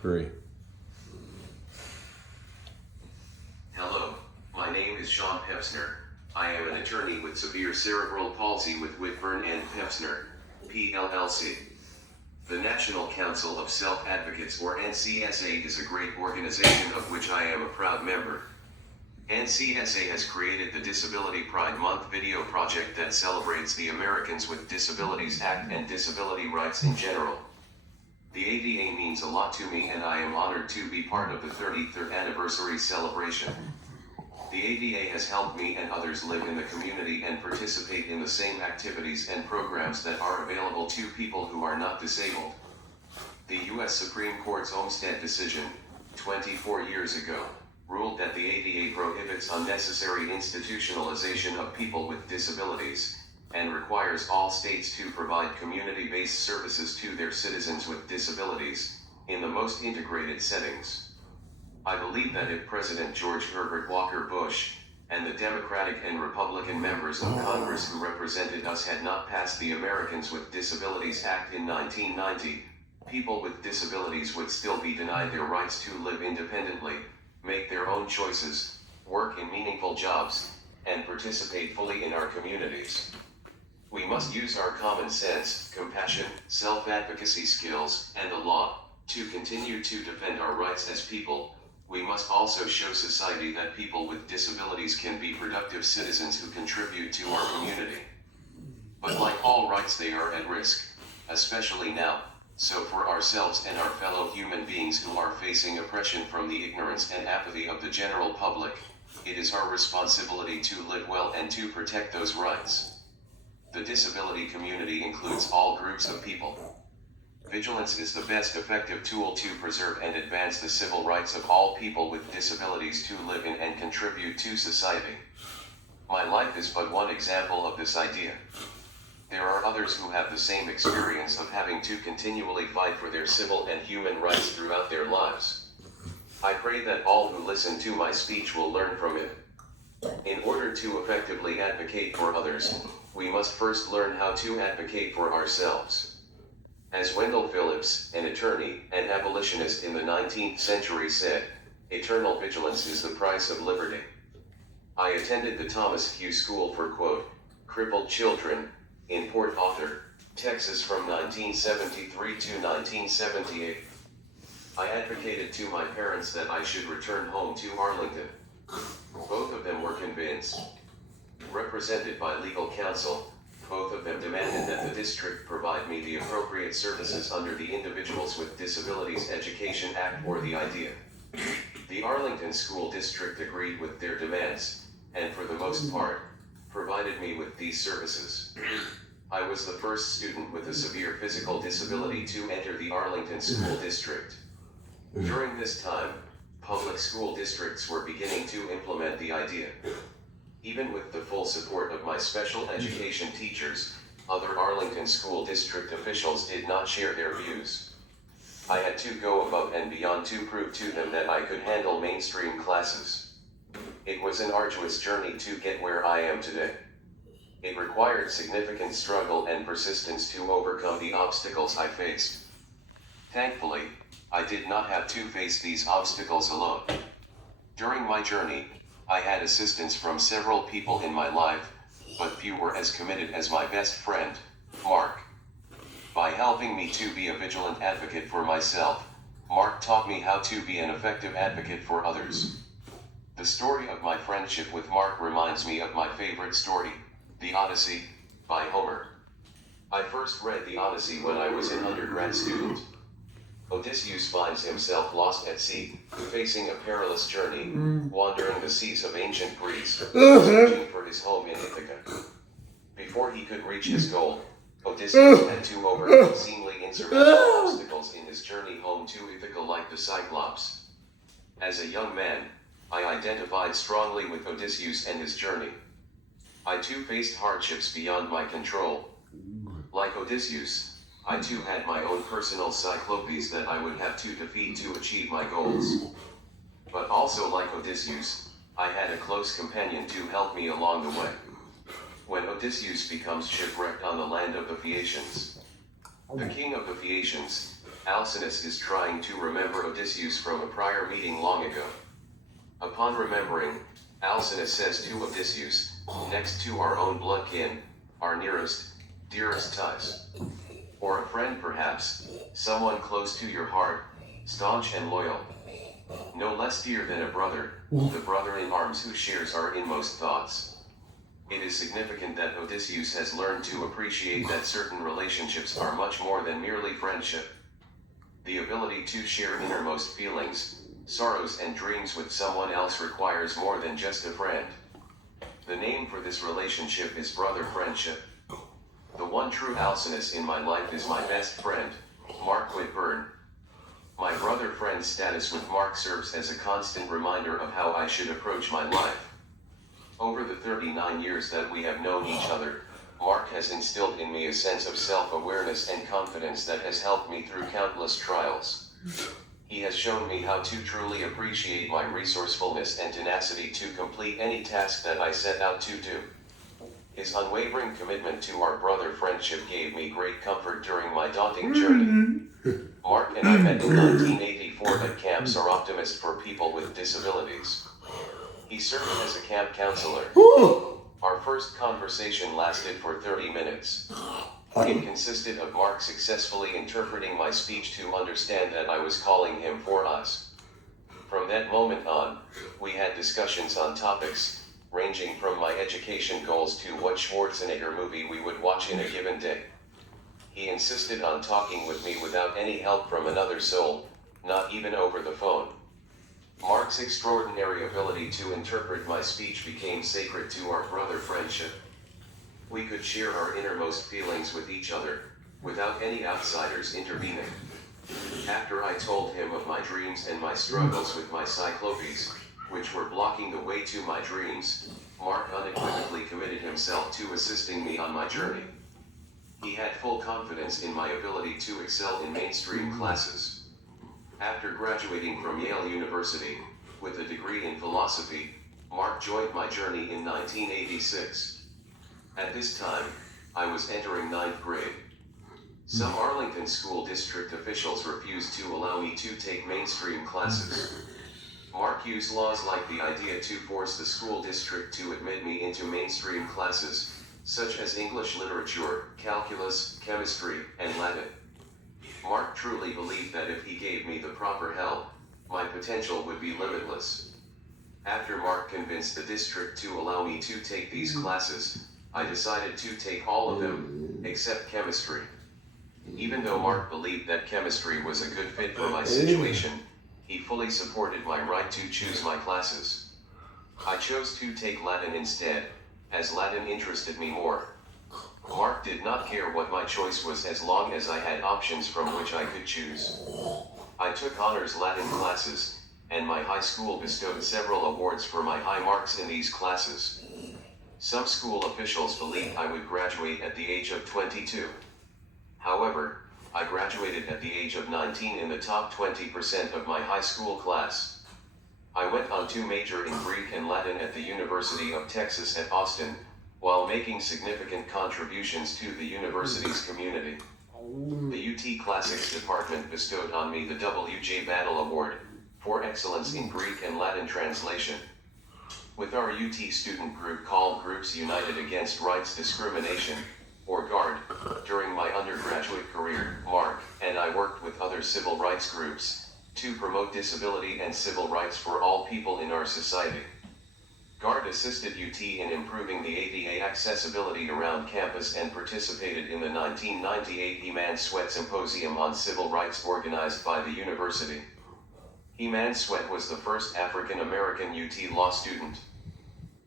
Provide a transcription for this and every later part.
3. Hello, my name is Sean Pevsner. I am an attorney with severe cerebral palsy with Whitburn and Pevsner, PLLC. The National Council of Self-Advocates, or NCSA, is a great organization of which I am a proud member. NCSA has created the Disability Pride Month video project that celebrates the Americans with Disabilities Act and disability rights in general. The ADA means a lot to me, and I am honored to be part of the 33rd anniversary celebration. The ADA has helped me and others live in the community and participate in the same activities and programs that are available to people who are not disabled. The U.S. Supreme Court's Olmstead decision, 24 years ago, ruled that the ADA prohibits unnecessary institutionalization of people with disabilities, and requires all states to provide community-based services to their citizens with disabilities, in the most integrated settings. I believe that if President George Herbert Walker Bush, and the Democratic and Republican members of Congress who represented us had not passed the Americans with Disabilities Act in 1990, people with disabilities would still be denied their rights to live independently, make their own choices, work in meaningful jobs, and participate fully in our communities. We must use our common sense, compassion, self-advocacy skills, and the law, to continue to defend our rights as people. We must also show society that people with disabilities can be productive citizens who contribute to our community. But like all rights, they are at risk, especially now. So for ourselves and our fellow human beings who are facing oppression from the ignorance and apathy of the general public, it is our responsibility to live well and to protect those rights. The disability community includes all groups of people. Vigilance is the best effective tool to preserve and advance the civil rights of all people with disabilities to live in and contribute to society. My life is but one example of this idea. There are others who have the same experience of having to continually fight for their civil and human rights throughout their lives. I pray that all who listen to my speech will learn from it. In order to effectively advocate for others, we must first learn how to advocate for ourselves. As Wendell Phillips, an attorney and abolitionist in the 19th century, said, "Eternal vigilance is the price of liberty." I attended the Thomas Hughes School for, quote, crippled children, in Port Arthur, Texas from 1973 to 1978. I advocated to my parents that I should return home to Arlington. Both of them were convinced. Represented by legal counsel, both of them demanded that the district provide me the appropriate services under the Individuals with Disabilities Education Act, or the IDEA. The Arlington School District agreed with their demands, and for the most part, provided me with these services. I was the first student with a severe physical disability to enter the Arlington School District. During this time, public school districts were beginning to implement the IDEA. Even with the full support of my special education teachers, other Arlington School District officials did not share their views. I had to go above and beyond to prove to them that I could handle mainstream classes. It was an arduous journey to get where I am today. It required significant struggle and persistence to overcome the obstacles I faced. Thankfully, I did not have to face these obstacles alone. During my journey, I had assistance from several people in my life, but few were as committed as my best friend, Mark. By helping me to be a vigilant advocate for myself, Mark taught me how to be an effective advocate for others. The story of my friendship with Mark reminds me of my favorite story, The Odyssey, by Homer. I first read The Odyssey when I was an undergrad student. Odysseus finds himself lost at sea, facing a perilous journey, wandering the seas of ancient Greece, searching for his home in Ithaca. Before he could reach his goal, Odysseus had to overcome seemingly insurmountable obstacles in his journey home to Ithaca, like the Cyclops. As a young man, I identified strongly with Odysseus and his journey. I too faced hardships beyond my control. Like Odysseus, I too had my own personal cyclopes that I would have to defeat to achieve my goals. But also, like Odysseus, I had a close companion to help me along the way. When Odysseus becomes shipwrecked on the land of the Phaeacians, the king of the Phaeacians, Alcinous is trying to remember Odysseus from a prior meeting long ago. Upon remembering, Alcinous says to Odysseus, next to our own blood kin, our nearest, dearest ties. Or a friend perhaps, someone close to your heart, staunch and loyal. No less dear than a brother, the brother in arms who shares our inmost thoughts. It is significant that Odysseus has learned to appreciate that certain relationships are much more than merely friendship. The ability to share innermost feelings, sorrows and dreams with someone else requires more than just a friend. The name for this relationship is brother friendship. The one true Alcinous in my life is my best friend, Mark Whitburn. My brother-friend status with Mark serves as a constant reminder of how I should approach my life. Over the 39 years that we have known each other, Mark has instilled in me a sense of self-awareness and confidence that has helped me through countless trials. He has shown me how to truly appreciate my resourcefulness and tenacity to complete any task that I set out to do. His unwavering commitment to our brother friendship gave me great comfort during my daunting journey. Mark and I met in 1984 at Camps Are Optimist for people with disabilities. He served as a camp counselor. Our first conversation lasted for 30 minutes. It consisted of Mark successfully interpreting my speech to understand that I was calling him for us. From that moment on, we had discussions on topics, ranging from my education goals to what Schwarzenegger movie we would watch in a given day. He insisted on talking with me without any help from another soul, not even over the phone. Mark's extraordinary ability to interpret my speech became sacred to our brother friendship. We could share our innermost feelings with each other, without any outsiders intervening. After I told him of my dreams and my struggles with my cyclopes, which were blocking the way to my dreams, Mark unequivocally committed himself to assisting me on my journey. He had full confidence in my ability to excel in mainstream classes. After graduating from Yale University, with a degree in philosophy, Mark joined my journey in 1986. At this time, I was entering 9th grade. Some Arlington school district officials refused to allow me to take mainstream classes. Mark used laws like the idea to force the school district to admit me into mainstream classes, such as English literature, calculus, chemistry, and Latin. Mark truly believed that if he gave me the proper help, my potential would be limitless. After Mark convinced the district to allow me to take these classes, I decided to take all of them, except chemistry. Even though Mark believed that chemistry was a good fit for my situation, he fully supported my right to choose my classes. I chose to take Latin instead, as Latin interested me more. Mark did not care what my choice was as long as I had options from which I could choose. I took honors Latin classes, and my high school bestowed several awards for my high marks in these classes. Some school officials believed I would graduate at the age of 22. However, I graduated at the age of 19 in the top 20% of my high school class. I went on to major in Greek and Latin at the University of Texas at Austin, while making significant contributions to the university's community. The UT Classics department bestowed on me the W.J. Battle Award for excellence in Greek and Latin translation. With our UT student group called Groups United Against Rights Discrimination, or GUARD, during my undergraduate career, Mark and I worked with other civil rights groups to promote disability and civil rights for all people in our society. GUARD assisted UT in improving the ADA accessibility around campus and participated in the 1998 He-Man Sweat Symposium on Civil Rights organized by the university. He-Man Sweat was the first African-American UT law student.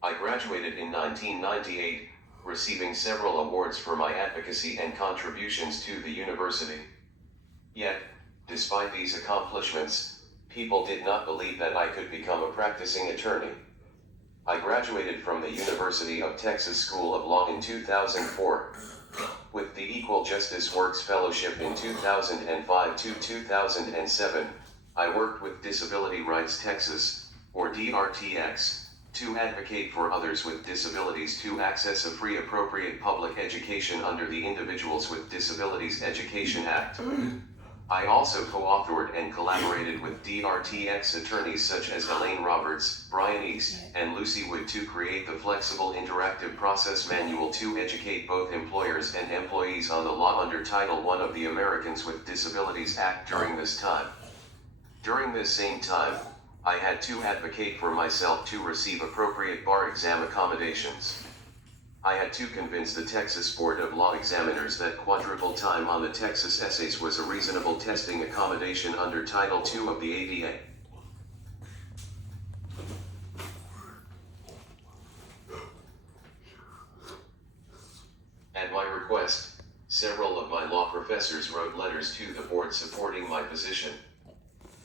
I graduated in 1998, receiving several awards for my advocacy and contributions to the university. Yet, despite these accomplishments, people did not believe that I could become a practicing attorney. I graduated from the University of Texas School of Law in 2004. With the Equal Justice Works Fellowship in 2005 to 2007, I worked with Disability Rights Texas, or DRTX, to advocate for others with disabilities to access a free appropriate public education under the Individuals with Disabilities Education Act. I also co-authored and collaborated with DRTX attorneys such as Elaine Roberts, Brian East, and Lucy Wood to create the flexible interactive process manual to educate both employers and employees on the law under Title I of the Americans with Disabilities Act during this time. During this same time, I had to advocate for myself to receive appropriate bar exam accommodations. I had to convince the Texas Board of Law Examiners that quadruple time on the Texas essays was a reasonable testing accommodation under Title II of the ADA. At my request, several of my law professors wrote letters to the board supporting my position.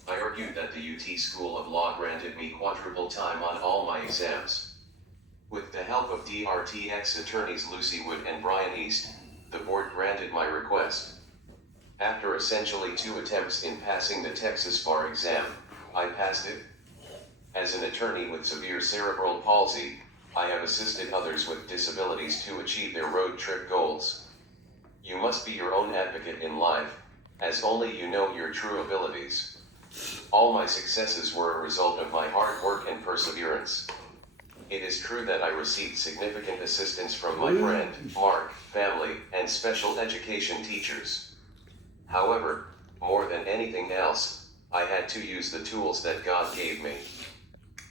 I argued that the UT School of Law granted me quadruple time on all my exams. With the help of DRTX attorneys Lucy Wood and Brian East, the board granted my request. After essentially 2 attempts in passing the Texas bar exam, I passed it. As an attorney with severe cerebral palsy, I have assisted others with disabilities to achieve their road trip goals. You must be your own advocate in life, as only you know your true abilities. All my successes were a result of my hard work and perseverance. It is true that I received significant assistance from my friend, Mark, family, and special education teachers. However, more than anything else, I had to use the tools that God gave me.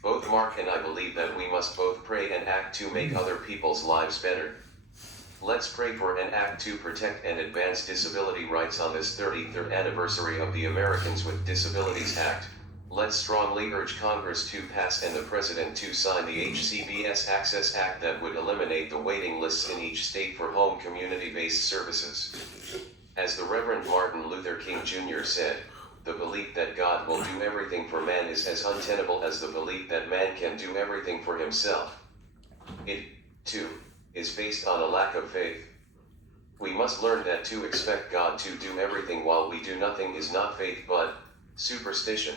Both Mark and I believe that we must both pray and act to make other people's lives better. Let's pray for and act to protect and advance disability rights on this 33rd anniversary of the Americans with Disabilities Act. Let's strongly urge Congress to pass and the President to sign the HCBS Access Act that would eliminate the waiting lists in each state for home community-based services. As the Reverend Martin Luther King Jr. said, the belief that God will do everything for man is as untenable as the belief that man can do everything for himself. It, too, is based on a lack of faith. We must learn that to expect God to do everything while we do nothing is not faith but superstition.